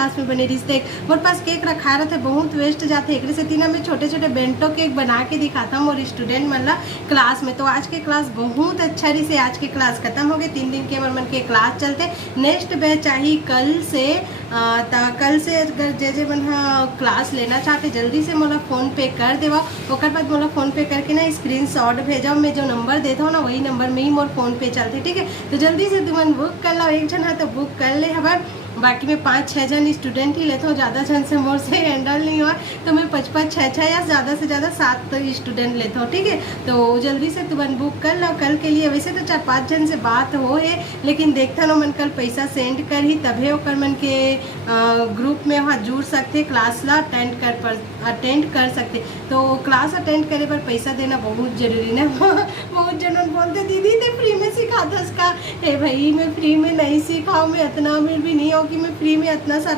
Class में बने रही। देख मोर पास केक रखा रहते बहुत वेस्ट जाते, एक से तीन में छोटे छोटे बेंटो केक बना के दिखाता हूँ और स्टूडेंट मतलब क्लास में। तो आज के क्लास बहुत अच्छा रही से। आज के क्लास खत्म हो गए, 3 दिन के मन के क्लास चलते। नेक्स्ट बैच चाहिए कल से। कल से अगर जे मन क्लास लेना चाहते जल्दी से मोला फ़ोन पे कर देवा। ओकर बाद मोला फ़ोन पे करके ना स्क्रीनशॉट भेजा। मैं जो नंबर देता हूँ ना वही नंबर में ही मोर फ़ोन पे चलते, ठीक है। तो जल्दी से तुमन बुक कर लो, एक जन है तो बुक कर ले हबर। बाकी मैं 5-6 जन स्टूडेंट ही लेता हूँ, ज़्यादा जन से मोर से हैंडल नहीं हुआ तो मैं 5-5, 6-6 या ज़्यादा से ज़्यादा 7 स्टूडेंट लेता हूँ, ठीक है। तो जल्दी से तुम बुक कर लो कल के लिए। वैसे तो 4-5 जन से बात हो है, लेकिन देखता ना मन कल पैसा सेंड कर ही तभी ओकर मन के ग्रुप में वहाँ जुड़ सकते, क्लास ला अटेंड कर सकते। तो क्लास अटेंड करे पर पैसा देना बहुत जरूरी ना। बहुत जन बोलते दीदी ते फ्री में सिखा दस का। हे भाई मैं फ्री में नहीं सिखाऊँ, मैं इतना अमीर भी नहीं हो कि मैं फ्री में इतना सारा